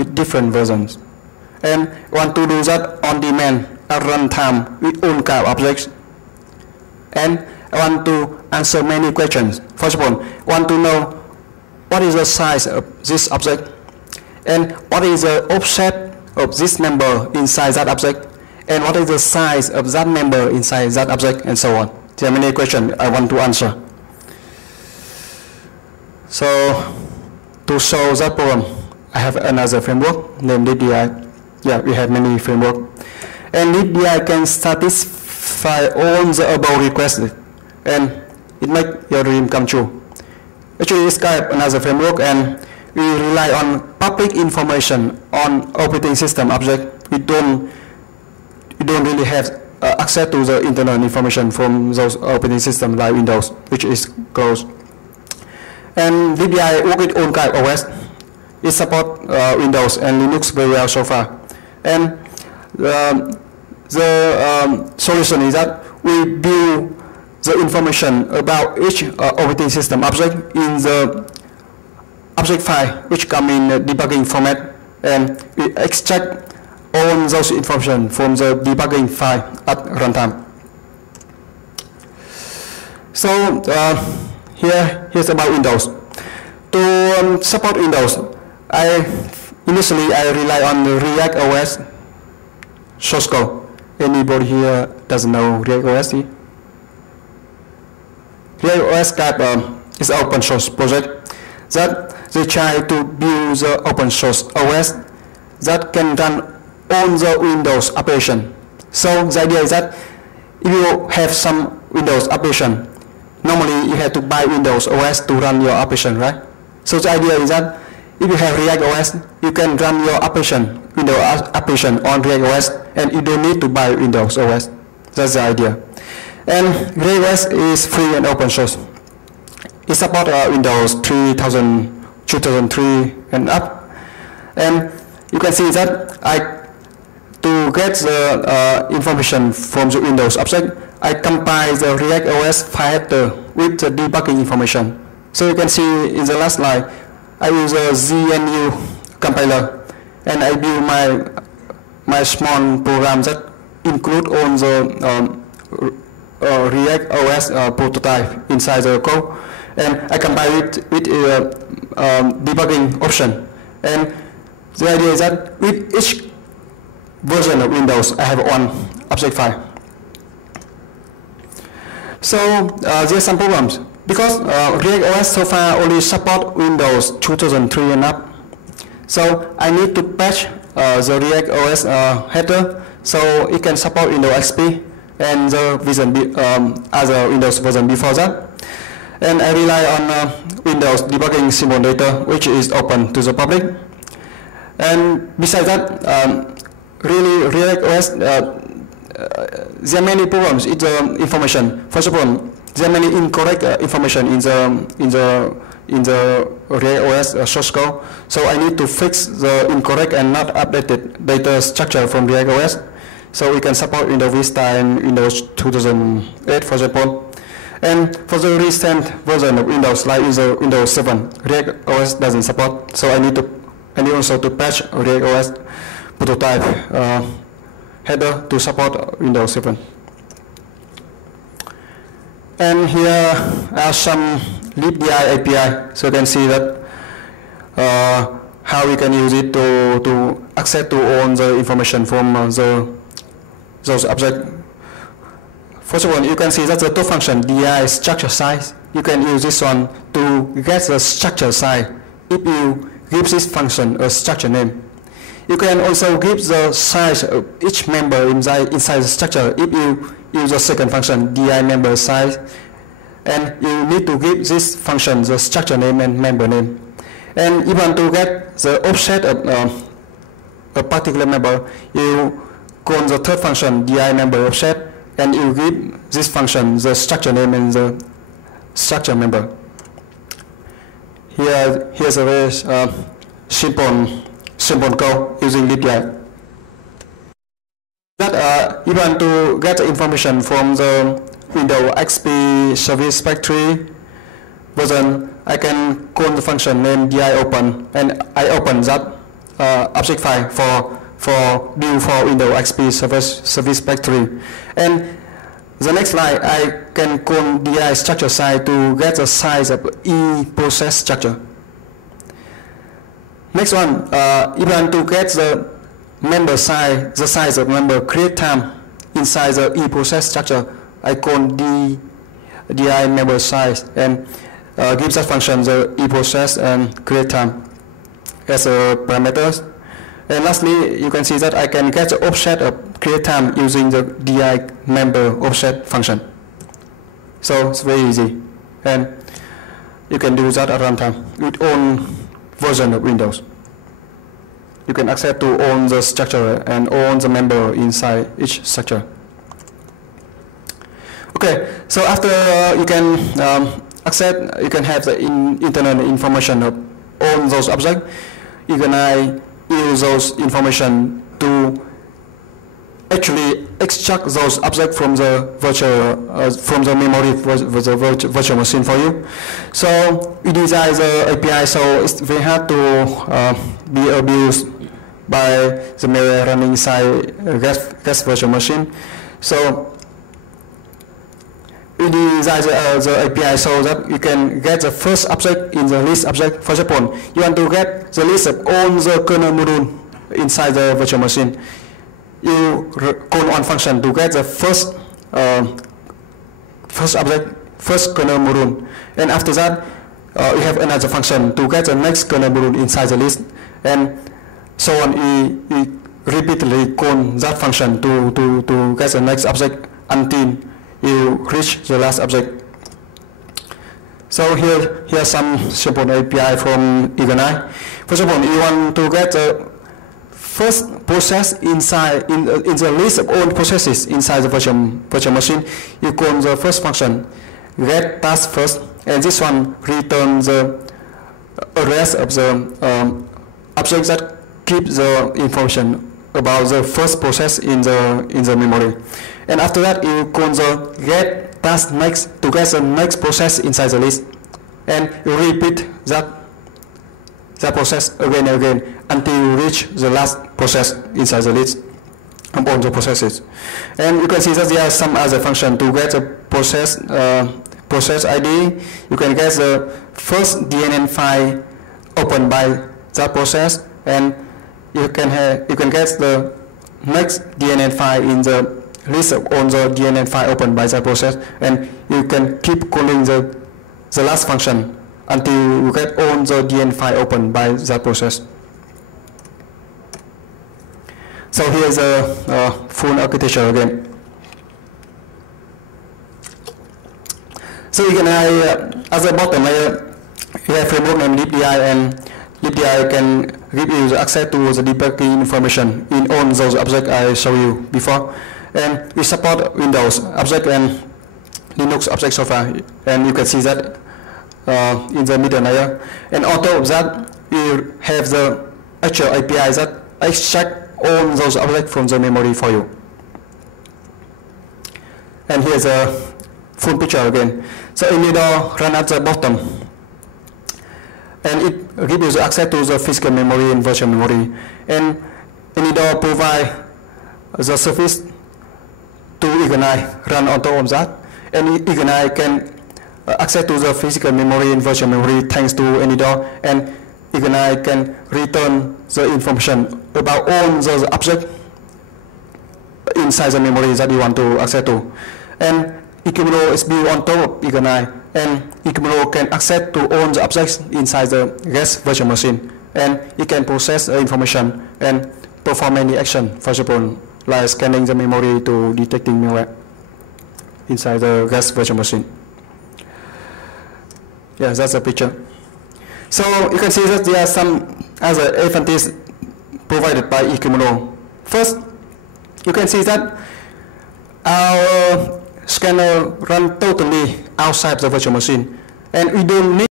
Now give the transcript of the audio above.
with different versions. And want to do that on demand at runtime with own kind of objects. And I want to answer many questions. First of all, want to know what is the size of this object and what is the offset of this member inside that object and what is the size of that member inside that object, and so on. There are many questions I want to answer. So to solve that problem, I have another framework named EaglEye. Yeah, we have many frameworks. And EaglEye can satisfy all the above requests, and it makes your dream come true. Actually, it's kind of another framework, and we rely on public information on operating system object. We don't really have access to the internal information from those operating systems like Windows, which is closed. And EaglEye works with own kind of OS. It supports Windows and Linux very well so far. And the solution is that we build the information about each operating system object in the object file, which come in the debugging format, and we extract all those information from the debugging file at runtime. So here's about Windows. To support Windows, initially I rely on the React OS source code. Anybody here doesn't know React OS? React OS is an open source project that they try to build the open source OS that can run on the Windows application. So the idea is that if you have some Windows application, normally you have to buy Windows OS to run your application, right? So the idea is that if you have React OS, you can run your application, Windows application on React OS, and you don't need to buy Windows OS. That's the idea. And React OS is free and open source. It supports Windows 3000, 2003 and up. And you can see that to get the information from the Windows object, I compile the React OS file header with the debugging information. So you can see in the last slide, I use a GNU compiler, and I build my small program that include all the React OS prototype inside the code, and I compile it with debugging option. And the idea is that with each version of Windows, I have one object file. So there's some problems because React OS so far only support Windows 2003 and up. So I need to patch the React OS header so it can support Windows XP and the version other Windows version before that. And I rely on Windows debugging simulator, which is open to the public. And besides that, really React OS, there are many problems in the information. First of all, there are many incorrect information in the React OS source code. So I need to fix the incorrect and not updated data structure from React OS, so we can support Windows Vista and Windows 2008, for example. And for the recent version of Windows, like Windows 7, React OS doesn't support. So I need also to patch React OS prototype header to support Windows 7. And here are some EaglEye API, so you can see that how we can use it to access to all the information from those objects. First of all, you can see that the top function di structure size. You can use this one to get the structure size if you give this function a structure name. You can also give the size of each member inside the structure if you use the second function di member size, and you need to give this function the structure name and member name. And even to get the offset of a particular member, you call the third function di member offset, and you give this function the structure name and the structure member. Here's a very simple code using EaglEye. That even to get the information from the Windows XP Service Pack 3 version, I can call the function named di open, and I open that object file for build for Windows XP service factory. And the next slide, I can call DI structure size to get the size of E process structure. Next one, if I want to get the member size, the size of member create time inside the E process structure, I call DI member size and give that function the E process and create time as a parameters. And lastly, you can see that I can get the offset of create time using the DI member offset function. So it's very easy, and you can do that at runtime with own version of Windows. You can access to all the structure and all the member inside each structure. Okay, so after you can access, you can have the internal information of all those objects. You can use those information to actually extract those objects from the virtual from the memory with the virtual machine for you. So we design the API, so it's very hard to be abused by the malware running inside guest virtual machine. So we design the API so that you can get the first object in the list object. For example, you want to get the list of all the kernel module inside the virtual machine. You call one function to get the first object, first kernel module, and after that you have another function to get the next kernel module inside the list, and so on. You repeatedly call that function to get the next object until you reach the last object. So here's some simple API from EaglEye. For example, you want to get the first process inside in the list of all processes inside the virtual machine. You call the first function get task first, and this one returns the rest of the objects that keep the information about the first process in the memory. And after that, you call the get task next to get the next process inside the list, and you repeat that process again and again until you reach the last process inside the list of all the processes. And you can see that there are some other function to get the process ID. You can get the first DNN file opened by that process, and you can get the next DNN file in the list of all the DNN file opened by that process, and you can keep calling the last function until you get all the DNN file opened by that process. So here's a full architecture again. So you can at the bottom layer, you have framework named libdi, and libdi can give you the access to the debugging information in all those objects I showed you before. And we support Windows object and Linux object so far, and you can see that in the middle layer. And on top of that, you have the actual API that extract all those objects from the memory for you. And here's a full picture again. So eKimono run at the bottom, and it gives you the access to the physical memory and virtual memory. And eKimono provide the service to EaglEye run on top of that, and EaglEye can access to the physical memory and virtual memory thanks to eKimono, and EaglEye can return the information about all the objects inside the memory that you want to access to. And eKimono is built on top of EaglEye, and eKimono can access to all the objects inside the guest virtual machine, and it can process the information and perform any action, for example, like scanning the memory to detecting malware inside the guest virtual machine. Yeah, that's a picture. So you can see that there are some other advantages provided by eKimono. First, you can see that our scanner runs totally outside the virtual machine, and we don't need